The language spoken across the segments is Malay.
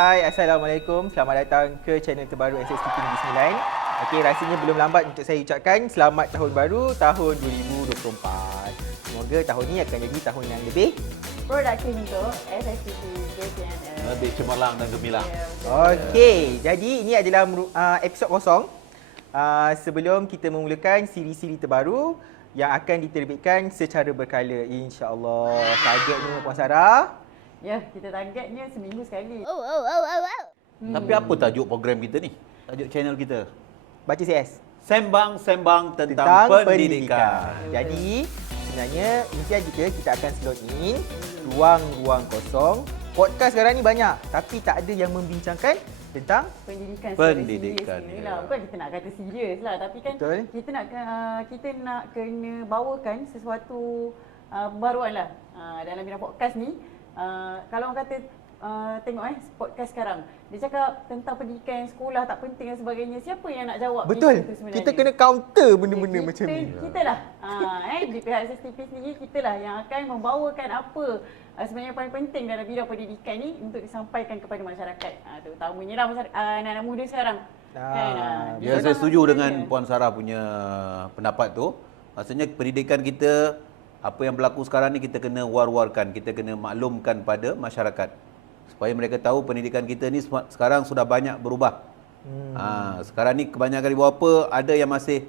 Hai, Assalamualaikum. Selamat datang ke channel terbaru SSTP Negeri Sembilan. Okey, rasanya belum lambat untuk saya ucapkan selamat tahun baru, tahun 2024. Semoga tahun ini akan jadi tahun yang lebih produktif untuk SSTP JPNL. Lebih cemerlang dan gemilang. Okey, jadi ini adalah episod kosong. Sebelum kita memulakan siri-siri terbaru yang akan diterbitkan secara berkala, insya-Allah. Targetnya Puan Sarah? Ya, kita targetnya seminggu sekali. Tapi apa tajuk program kita ni? Tajuk channel kita? Baca CS. Sembang-sembang tentang, pendidikan. Jadi, sebenarnya impian kita akan slot in ruang-ruang kosong. Podcast sekarang ni banyak, tapi tak ada yang membincangkan tentang Pendidikan. Pendidikan, serius ya. lah. Bukan kita nak kata serius lah, tapi kan Betul. kita nak kena bawakan sesuatu pembaruan lah dalam bidang podcast ni. Kalau orang kata tengok podcast sekarang, dia cakap tentang pendidikan sekolah tak penting dan sebagainya. Siapa yang nak jawab betul. isu tu sebenarnya? Kita kena counter benda-benda macam ni. Kita lah di pihak SSTP sendiri, kita lah yang akan membawakan apa sebenarnya yang paling penting dalam bidang pendidikan ni untuk disampaikan kepada masyarakat, terutamanya lah anak-anak muda sekarang. Ya, saya setuju dengan Puan Sarah punya pendapat tu. Maksudnya pendidikan kita, apa yang berlaku sekarang ni kita kena war-warkan, kita kena maklumkan pada masyarakat supaya mereka tahu pendidikan kita ni sekarang sudah banyak berubah. Sekarang ni kebanyakan ibu bapa ada yang masih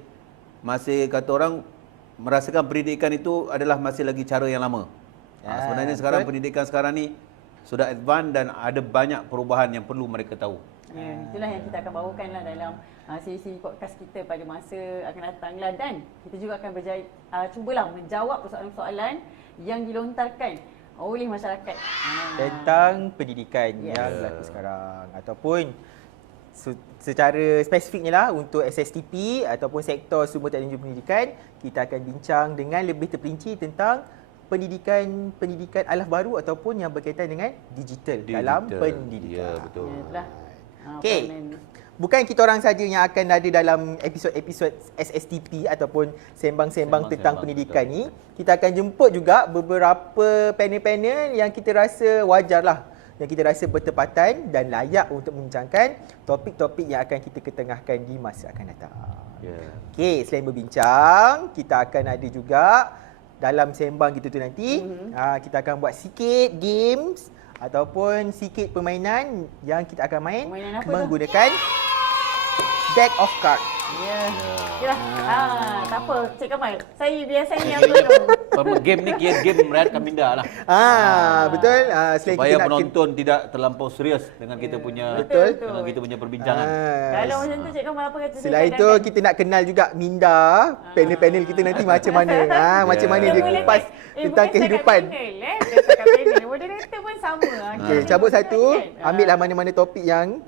kata orang merasakan pendidikan itu adalah masih lagi cara yang lama. Sebenarnya sekarang pendidikan sekarang ni sudah advance dan ada banyak perubahan yang perlu mereka tahu. Ya, itulah yang kita akan bawakan lah dalam siri-siri podcast kita pada masa akan datang lah, dan kita juga akan cubalah menjawab persoalan-persoalan yang dilontarkan oleh masyarakat Tentang pendidikan yang berlaku sekarang, ataupun secara spesifiknya lah untuk SSTP ataupun sektor sumber teknologi pendidikan, kita akan bincang dengan lebih terperinci tentang pendidikan alaf baru ataupun yang berkaitan dengan digital. Dalam pendidikan. Ya, betul. Itulah. Okey. Bukan kita orang saja yang akan ada dalam episod-episod SSTP ataupun sembang-sembang tentang pendidikan ni. Kita akan jemput juga beberapa panel-panel yang kita rasa wajarlah, yang kita rasa bertepatan dan layak untuk membincangkan topik-topik yang akan kita ketengahkan di masa akan datang. Okey, selain berbincang, kita akan ada juga dalam sembang kita tu nanti, kita akan buat sikit games ataupun sikit permainan yang kita akan main menggunakan deck of card. Ya. Tak apa, Cik Kamal. Saya biasanya yang dulu. Game ni kira game Merayakan Minda lah. Betul. Supaya penonton tidak terlampau serius dengan kita punya dengan kita punya perbincangan. Kalau macam tu Cik Kamal apa kata? Selain itu kita nak kenal juga Minda, panel-panel kita nanti macam mana. Macam mana dia kupas tentang kehidupan. Moderator pun sama. Okey, cabut satu. Ambillah mana-mana topik yang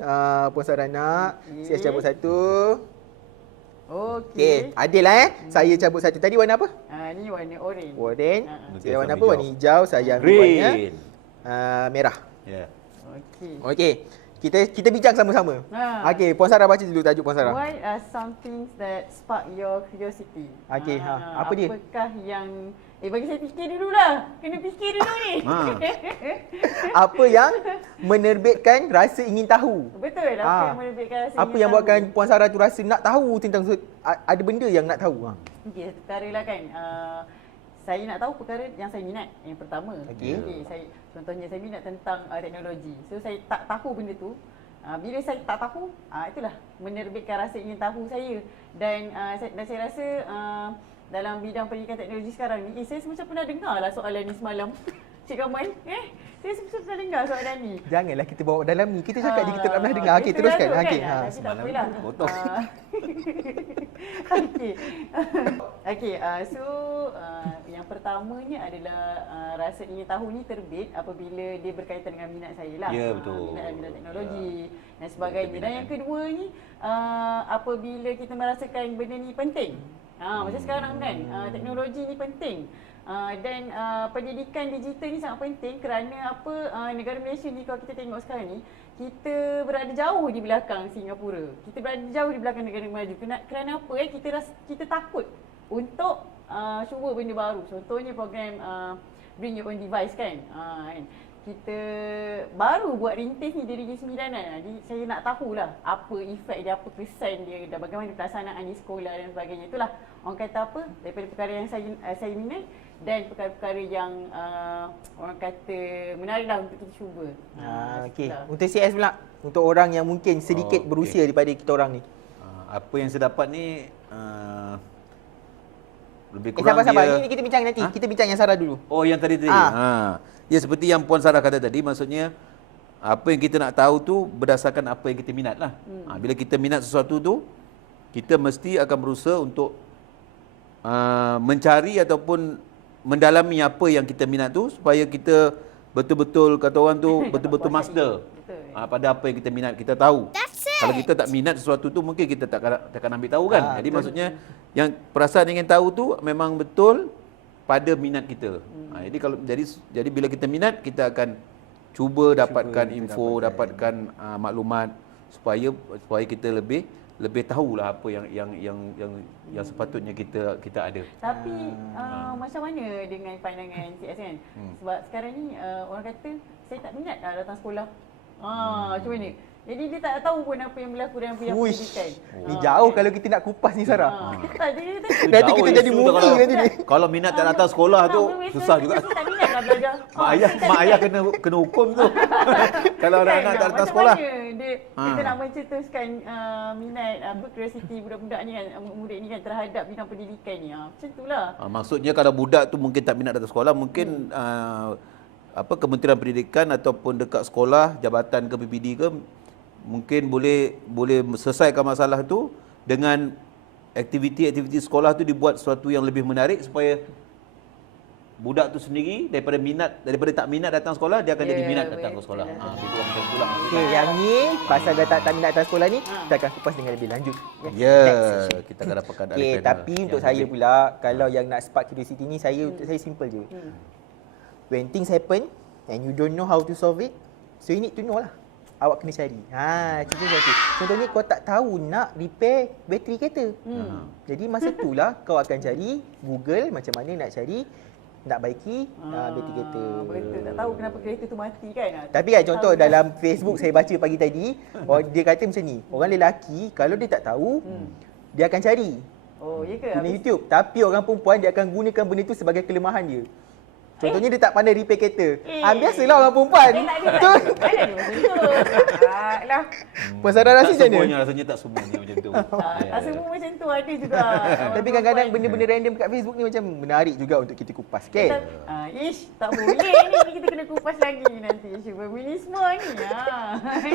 Puan Sarah nak. Saya cabut satu. Okey, adil lah Saya cabut satu. Tadi warna apa? Ni warna oren. Oren. Saya warna apa? hijau. Warna hijau. Saya ambil warna merah. Ya. Okey. Kita bincang sama-sama. Okey, Puan Sarah baca dulu tajuk Puan Sarah. What are some things that spark your curiosity? Okey, apa dia? Apakah yang bagi saya fikir dululah. Kena fikir dulu ni. Apa yang menerbitkan rasa ingin tahu? Betul, apa yang menerbitkan rasa Apa yang buatkan Puan Sarah tu rasa nak tahu tentang ada benda yang nak tahu? Okey, satu perkara lah kan. Saya nak tahu perkara yang saya minat. Yang pertama. Okey. Contohnya saya minat tentang teknologi. So saya tak tahu benda tu. Bila saya tak tahu, itulah menerbitkan rasa ingin tahu saya. Dan saya rasa dalam bidang pendidikan teknologi sekarang ni, saya macam pernah dengar lah soalan ni semalam. Cik Kamal, saya sempat pernah dengar soalan ni. Janganlah kita bawa dalam ni. Kita cakap je kita tak pernah dengar. Okey, teruskan. Okey. Semalam tu potong. Okey, so yang pertamanya adalah rasa ingin tahu ni terbit apabila dia berkaitan dengan minat saya lah. Ya, betul. Minat dalam teknologi dan sebagainya. Dan yang kedua ni, apabila kita merasakan benda ni penting. Macam sekarang kan, teknologi ni penting. Dan pendidikan digital ni sangat penting kerana negara Malaysia ni kalau kita tengok sekarang ni, kita berada jauh di belakang Singapura. Kita berada jauh di belakang negara maju. Kerana apa? Kita takut untuk cuba benda baru. Contohnya program Bring Your Own Device kan. kita baru buat rintis ni di Negeri Sembilan kan. Jadi saya nak tahulah apa efek dia, apa kesan dia dan bagaimana pelaksanaan di sekolah dan sebagainya. Itulah orang kata apa, daripada perkara yang saya minat dan perkara-perkara yang orang kata menariklah untuk kita cuba. Okey. Untuk CS pula, untuk orang yang mungkin sedikit berusia daripada kita orang ni. Apa yang saya dapat ni lebih kurang Sabar-sabar. dia... Ini kita bincang nanti. Kita bincang yang Sarah dulu. Oh, yang tadi. Ya, seperti yang Puan Sarah kata tadi, maksudnya apa yang kita nak tahu tu berdasarkan apa yang kita minat lah. Bila kita minat sesuatu tu, kita mesti akan berusaha untuk mencari ataupun mendalami apa yang kita minat tu supaya kita betul-betul, kata orang tu, betul-betul master pada apa yang kita minat, kita tahu. Kalau kita tak minat sesuatu tu, mungkin kita takkan ambil tahu kan. Jadi maksudnya yang perasaan ingin tahu tu memang betul pada minat kita. Jadi bila kita minat, kita akan cuba dapatkan info, dapatkan maklumat supaya kita lebih tahulah apa yang sepatutnya kita ada. Tapi macam mana dengan pandangan CS kan? Sebab sekarang ni orang kata saya tak minat datang sekolah. Macam mana? Jadi dia tak tahu pun apa yang berlaku dalam bidang pendidikan. Ni jauh kalau kita nak kupas ni Sarah. Nanti kita jadi movie nanti ni. Kalau minat tak datang sekolah tu susah juga. Saya tak minat lah belajar. Mak ayah kena hukum tu. Kalau anak-anak tak datang sekolah. Kita nak mencetuskan minat curiosity budak-budak ni kan, murid ni kan terhadap bidang pendidikan ni. Macam itulah. Maksudnya kalau budak tu mungkin tak minat datang sekolah, mungkin Kementerian Pendidikan ataupun dekat sekolah, jabatan ke PPD ke, mungkin boleh selesaikan masalah tu dengan aktiviti-aktiviti sekolah tu dibuat sesuatu yang lebih menarik supaya budak tu sendiri daripada tak minat datang sekolah, dia akan jadi minat datang ke sekolah. Itu macam itulah. Okey, yang ni pasal dia tak minat datang sekolah ni, kita akan kupas dengan lebih lanjut. Ya, kita akan dapatkan Okey, tapi untuk saya pula, kalau yang nak spark curiosity ni, untuk saya simple je. When things happen and you don't know how to solve it, so you need to know lah. Awak kena cari. Contohnya kau tak tahu nak repair bateri kereta. Jadi masa itulah kau akan cari Google macam mana nak cari nak baiki bateri kereta. Betul, tak tahu kenapa kereta tu mati kan. Tapi kan contoh dalam Facebook saya baca pagi tadi, dia kata macam ni, orang lelaki kalau dia tak tahu, dia akan cari. Oh, ya ke? Guna YouTube. Tapi orang perempuan dia akan gunakan benda tu sebagai kelemahan dia. Contohnya dia tak pandai repair kereta. Biasalah orang perempuan. Tak ada macam tu. Alah. Puan Sarah rasa macam mana? Rasanya tak semuanya macam tu. Tak semua macam tu, ada juga. Tapi kadang-kadang benda-benda random kat Facebook ni macam menarik juga untuk kita kupas, kan? Tak boleh ni kita kena kupas lagi nanti. Feminisme ni.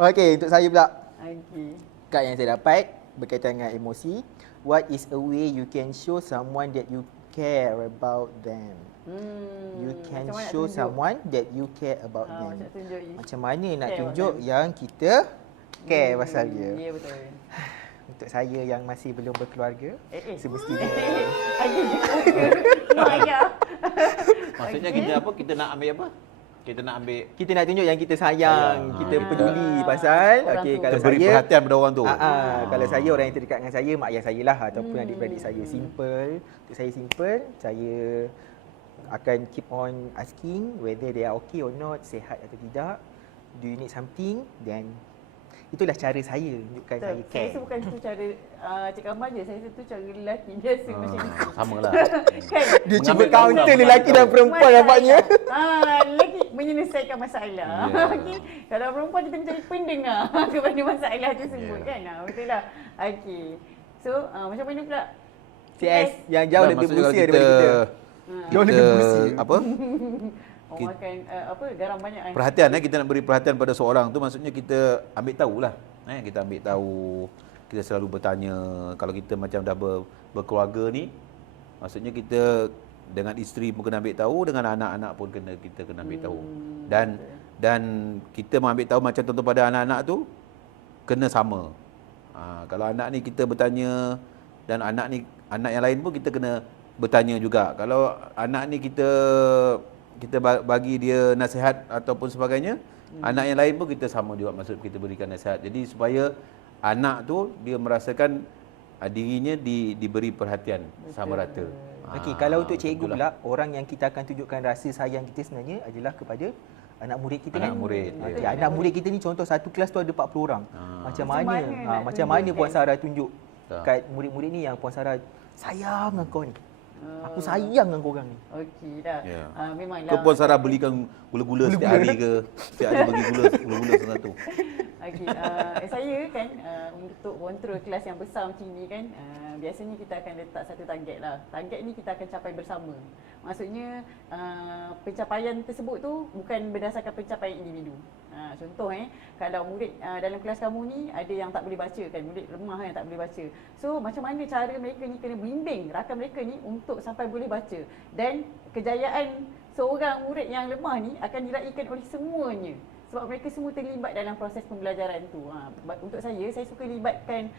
Okey, untuk saya pula. Okey. Kad yang saya dapat berkaitan dengan emosi. What is a way you can show someone that you care about them? You can show someone that you care about them. Macam mana nak tunjuk yang kita care pasal dia? Ya, betul. Untuk saya yang masih belum berkeluarga, semestinya Maksudnya kita apa? Kita nak ambil apa? Kita nak tunjuk yang kita sayang, kita peduli pasal kalau kita beri saya perhatian pada orang tu. Kalau saya, orang yang terdekat dengan saya, mak ayah saya lah ataupun adik-beradik saya. Simple. Untuk saya simple, saya akan keep on asking whether they are okay or not, sihat atau tidak. Do you need something? Then itulah cara saya tunjukkan saya care. Saya rasa bukan itu cara cakap remaja, saya rasa itu cara lelaki biasa macam ni. Samalah. Kan? Dia cuba counter lelaki dan perempuan nampaknya. Lelaki menyelesaikan masalah. Okey. Kalau perempuan kita mencari pendengar kepada masalah tersebut kan. Betul lah. Okey. So macam mana pula? CS yang jauh lebih berusia daripada kita. Jauh lebih berusia. Apa? Orang makan garam banyak kan. Perhatian kita nak beri perhatian pada seorang tu, maksudnya kita ambil tahulah. Kita ambil tahu, kita selalu bertanya. Kalau kita macam dah berkeluarga ni, maksudnya kita dengan isteri pun kena ambil tahu, dengan anak-anak pun kita kena ambil tahu. Dan kita mengambil tahu macam contoh pada anak-anak tu kena sama. Kalau anak ni kita bertanya, dan anak yang lain pun kita kena bertanya juga. Kalau anak ni kita bagi dia nasihat ataupun sebagainya, anak yang lain pun kita sama juga, maksud kita berikan nasihat. Jadi supaya anak tu dia merasakan dirinya diberi perhatian sama rata. Okey, kalau untuk cikgu pula, orang yang kita akan tunjukkan rasa sayang kita sebenarnya adalah kepada anak murid kita Anak kan. murid, Okey, ya. anak murid kita ni contoh satu kelas tu ada 40 orang. Macam Macam mana? mana nak Macam mana tunjukkan? Puan Sarah tunjuk Tak. kat murid-murid ni yang Puan Sarah sayang dengan kau ni. Aku sayang dengan korang ni. Okey dah. Ya. Memanglah. Ke Puan Sarah belikan gula-gula setiap hari ke? Setiap hari bagi gula-gula satu. Okey, saya kan untuk kontrol kelas yang besar macam ni kan, biasanya kita akan letak satu target lah. Target ni kita akan capai bersama. Maksudnya pencapaian tersebut tu bukan berdasarkan pencapaian individu. Contoh kalau murid dalam kelas kamu ni ada yang tak boleh baca kan, murid lemah yang tak boleh baca. So macam mana cara mereka ni kena bimbing rakan mereka ni untuk sampai boleh baca. Dan kejayaan seorang murid yang lemah ni akan diraihkan oleh semuanya. Sebab mereka semua terlibat dalam proses pembelajaran tu. Untuk saya suka libatkan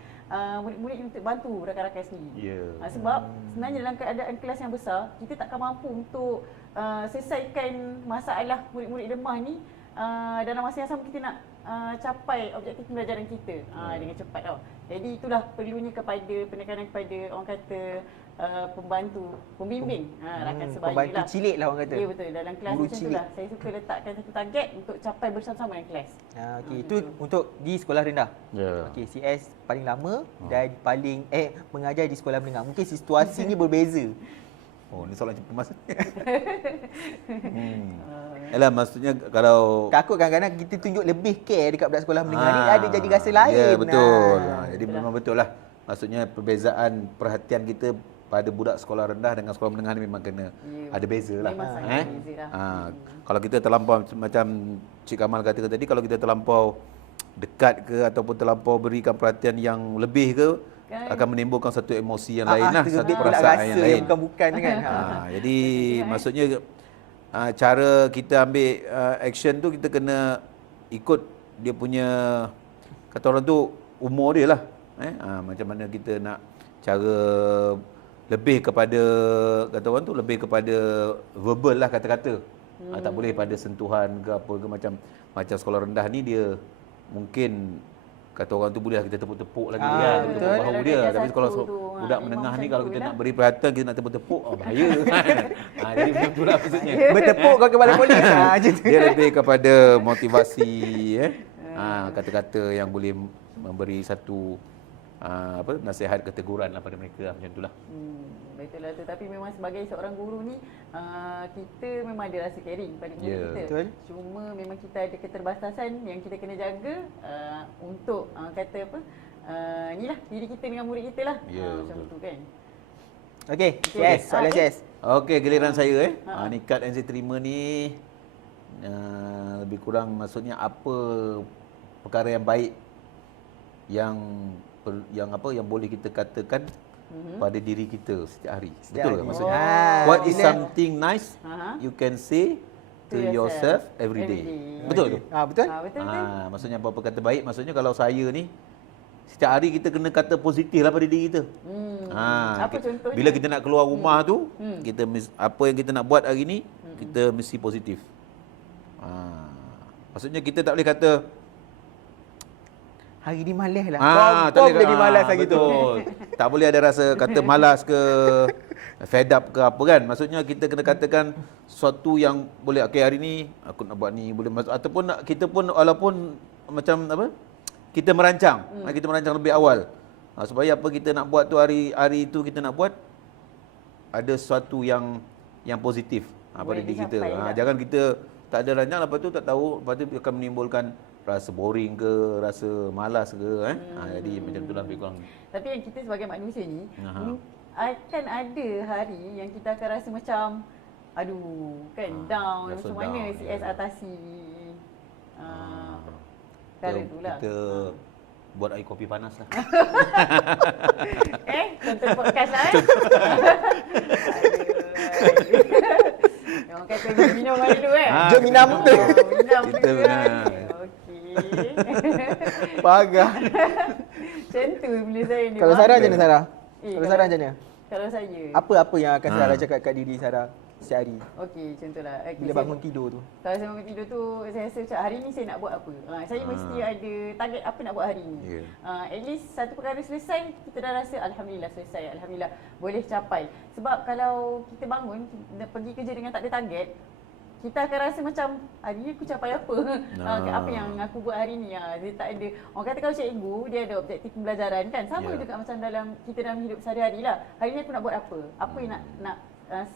murid-murid untuk bantu rakan-rakan sendiri. Sebab sebenarnya dalam keadaan kelas yang besar, kita takkan mampu untuk selesaikan masalah murid-murid lemah ni dalam masa yang sama kita nak capai objektif pembelajaran kita dengan cepat tau. Jadi itulah perlunya kepada penekanan kepada orang kata pembantu, pembimbing rakan sebaya Pembantu lah. cilik lah orang kata. Ya betul, dalam kelas Guru macam tu cilik. lah. Saya suka letakkan satu target untuk capai bersama-sama dalam kelas. Okey, itu untuk di sekolah rendah. Ya. Okey, CS paling lama dan paling mengajar di sekolah menengah. Mungkin situasi ni berbeza. Oh, ni soalan cepat masa. Yalah, maksudnya kalau Takut kadang-kadang kita tunjuk lebih care dekat budak sekolah menengah ni ada jadi rasa lain. Ya, betul. Nah. Jadi memang betul lah. Maksudnya perbezaan perhatian kita pada budak sekolah rendah dengan sekolah menengah ni memang kena ada beza lah. Memang sangat beza lah. Kalau kita terlampau macam Cik Kamal katakan tadi, kalau kita terlampau dekat ke ataupun terlampau berikan perhatian yang lebih ke, akan menimbulkan satu emosi yang lain lah, satu perasaan yang lain. Bukan-bukan kan. Jadi maksudnya cara kita ambil action tu kita kena ikut dia punya, kata orang tu, umur dia lah. Macam mana kita nak cara lebih kepada, kata orang tu, lebih kepada verbal lah kata-kata. Tak boleh pada sentuhan ke apa ke, macam sekolah rendah ni dia mungkin kata orang tu boleh lah kita tepuk-tepuk lagi kan, tepuk bahu Kalau dia. darjah Tapi kalau satu tu, budak memang menengah macam ni kalau tu kita lah. nak beri perhatian, kita nak tepuk-tepuk, bahaya kan. Jadi macam tu lah maksudnya. Bertepuk kau kepala polis macam tu. Dia lebih kepada motivasi kata-kata yang boleh memberi satu nasihat, keteguran lah pada mereka lah, macam itulah. Betul lah tu. Tapi memang sebagai seorang guru ni kita memang ada rasa caring pada murid kita. Betul. Cuma memang kita ada keterbatasan yang kita kena jaga untuk kata apa, inilah diri kita dengan murid kita lah. Macam tu kan. Okey, yes, soalan CS. Okey, giliran saya ni kad yang saya terima ni lebih kurang maksudnya apa perkara yang baik yang boleh kita katakan pada diri kita setiap hari. Betul ke maksudnya? What is something nice you can say to yourself every day? Betul tu? Betul? Betul. Maksudnya apa-apa kata baik, maksudnya kalau saya ni setiap hari kita kena kata positif lah pada diri kita. Apa contohnya? Bila kita nak keluar rumah tu, kita apa yang kita nak buat hari ni, kita mesti positif. Maksudnya kita tak boleh kata hari ni malas lah. tak boleh jadi malas lagi tu. betul. Tak boleh ada rasa kata malas ke fed up ke apa kan. Maksudnya kita kena katakan sesuatu yang boleh, okey hari ni aku nak buat ni, boleh ataupun kita pun walaupun macam apa, kita merancang, kita merancang lebih awal. Supaya apa kita nak buat tu, hari itu kita nak buat ada sesuatu yang positif pada diri kita. Jangan kita tak ada rancang, lepas tu tak tahu, lepas tu akan menimbulkan rasa boring ke, rasa malas ke jadi macam itulah lebih kurang. Tapi yang kita sebagai manusia ni akan ada hari yang kita akan rasa macam aduh kan down, macam mana CS atasi perkara tu lah. Kita buat air kopi panas lah. Contoh podcast lah Orang kata minum hari tu Jom minum tu. Minum tu Kita kan. Okey. Pagah. Macam tu bila saya ni. Kalau Sarah macam mana Sarah? Eh, Kalau Sarah macam mana? Kalau saya. Apa yang akan Sarah cakap kat diri Sarah setiap hari? Okey, contohlah. Okay, Bila bangun tidur tu. Kalau saya bangun tidur tu, saya rasa macam hari ni saya nak buat apa. Saya mesti ada target apa nak buat hari ni. Ya. At least satu perkara selesai, kita dah rasa Alhamdulillah selesai. Alhamdulillah boleh capai. Sebab kalau kita bangun, pergi kerja dengan tak ada target, kita akan rasa macam hari ni aku capai apa. Apa yang aku buat hari ni. Dia tak ada. Orang kata kalau cikgu, dia ada objektif pembelajaran kan. Sama juga macam dalam hidup sehari-hari lah. Hari ni aku nak buat apa? Apa yang nak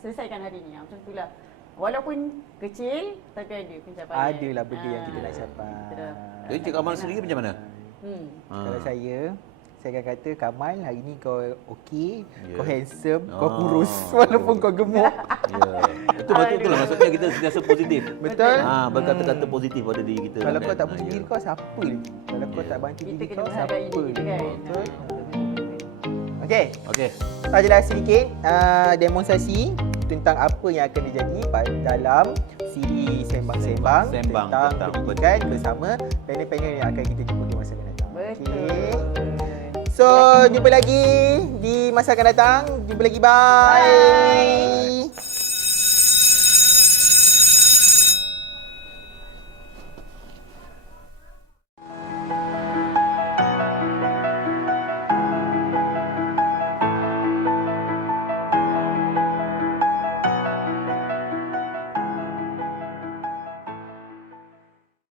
selesaikan hari ni. Macam itulah. Walaupun kecil, tapi ada pencapaian. Adalah benda yang kita nak capai. Jadi Cik Kamal sendiri macam mana? Kalau saya akan kata, Kamal, hari ni kau okey, Ya. kau handsome, kau kurus walaupun kau gemuk. Ya. Betul lah, maksudnya kita sentiasa positif. Betul? Berkata-kata positif pada diri kita. Kalau kan? kau tak puji diri kau, siapa lagi? Kalau kau tak bantu Kita diri kena kau, menghargai siapa? diri kita kan. Betul? Okey, Okey. sajalah sedikit demonstrasi tentang apa yang akan terjadi dalam siri sembang-sembang Sembang tentang tentang pendidikan bersama panel-panel yang akan kita jumpa di masa akan datang. Betul. So, jumpa lagi di masa akan datang. Jumpa lagi. Bye.